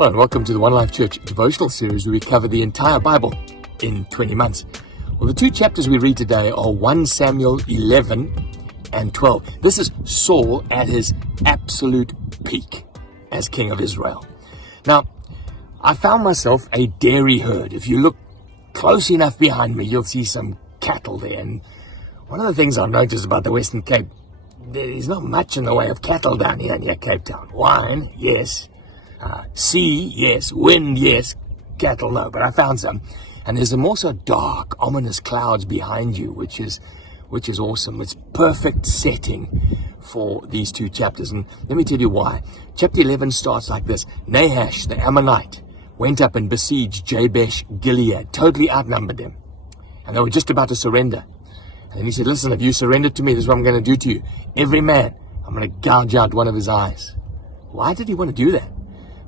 Hello and welcome to the One Life Church devotional series where we cover the entire Bible in 20 months. Well, the two chapters we read today are 1 Samuel 11 and 12. This is Saul at his absolute peak as king of Israel. Now, I found myself a dairy herd. If you look close enough behind me, you'll see some cattle there. And one of the things I've noticed about the Western Cape, there's not much in the way of cattle down here near Cape Town. Wine, yes. Sea, yes. Wind, yes. Cattle, no. But I found some. And there's some also dark, ominous clouds behind you, which is awesome. It's perfect setting for these two chapters. And let me tell you why. Chapter 11 starts like this. Nahash, the Ammonite, went up and besieged Jabesh Gilead, totally outnumbered them. And they were just about to surrender. And he said, listen, if you surrender to me, this is what I'm going to do to you. Every man, I'm going to gouge out one of his eyes. Why did he want to do that?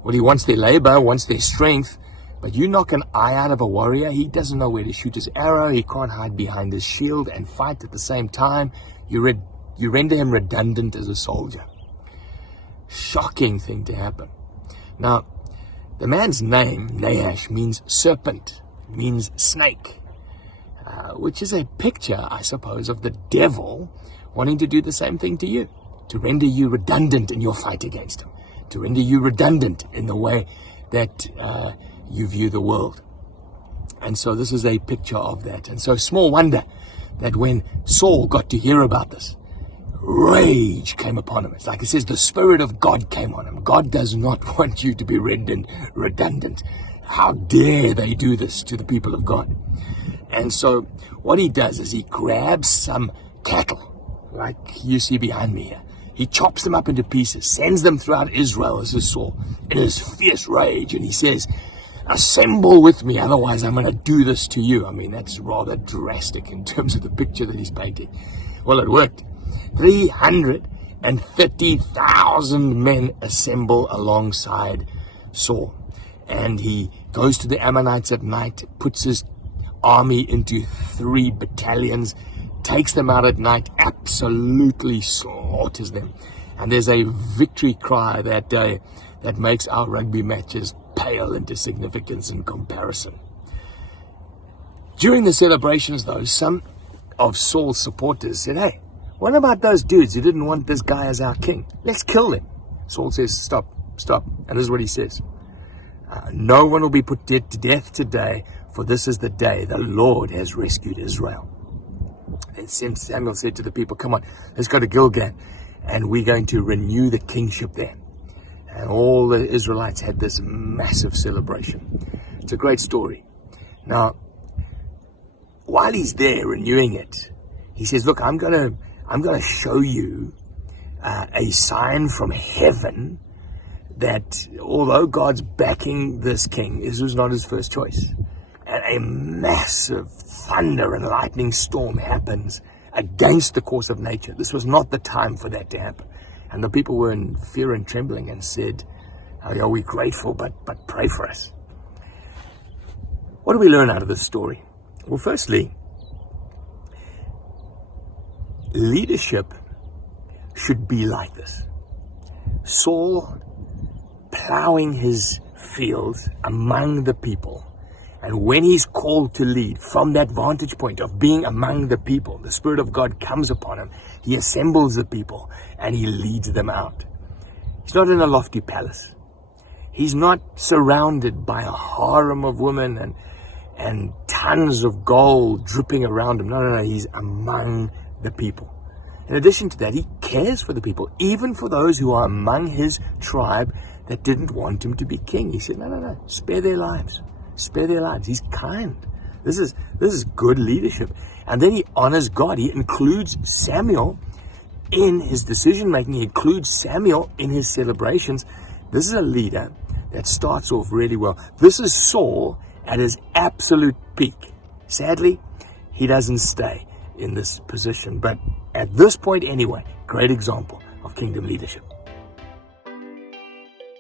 Well, he wants their labor, wants their strength. But you knock an eye out of a warrior, he doesn't know where to shoot his arrow. He can't hide behind his shield and fight at the same time. You render him redundant as a soldier. Shocking thing to happen. Now, the man's name, Nahash, means serpent, means snake, which is a picture, I suppose, of the devil wanting to do the same thing to you, to render you redundant in your fight against him, to render you redundant in the way that you view the world. And so this is a picture of that. And so small wonder that when Saul got to hear about this, rage came upon him. It's like it says, the Spirit of God came on him. God does not want you to be rendered redundant. How dare they do this to the people of God? And so what he does is he grabs some cattle, like you see behind me here. He chops them up into pieces, sends them throughout Israel, as is Saul, in his fierce rage. And he says, assemble with me, otherwise I'm going to do this to you. I mean, that's rather drastic in terms of the picture that he's painting. Well, it worked. 330,000 men assemble alongside Saul. And he goes to the Ammonites at night, puts his army into 3 battalions, takes them out at night, absolutely slaughters them. And there's a victory cry that day that makes our rugby matches pale into significance in comparison. During the celebrations, though, some of Saul's supporters said, hey, what about those dudes who didn't want this guy as our king? Let's kill them. Saul says, stop. And this is what he says. No one will be put to death today, for this is the day the Lord has rescued Israel. And Samuel said to the people, come on, let's go to Gilgal, and we're going to renew the kingship there. And all the Israelites had this massive celebration. It's a great story. Now, while he's there renewing it, he says, look, I'm going to show you a sign from heaven that although God's backing this king, this was not his first choice. And a massive thunder and lightning storm happens against the course of nature. This was not the time for that to happen. And the people were in fear and trembling and said, are we grateful, but pray for us. What do we learn out of this story? Well, firstly, leadership should be like this. Saul plowing his fields among the people. And when he's called to lead from that vantage point of being among the people, the Spirit of God comes upon him. He assembles the people and he leads them out. He's not in a lofty palace. He's not surrounded by a harem of women and tons of gold dripping around him. No. He's among the people. In addition to that, he cares for the people, even for those who are among his tribe that didn't want him to be king. He said, no, spare their lives. Spare their lives. He's kind. This is good leadership. And then he honors God. He includes Samuel in his decision making. He includes Samuel in his celebrations. This is a leader that starts off really well. This is Saul at his absolute peak. Sadly, he doesn't stay in this position. But at this point anyway, great example of kingdom leadership.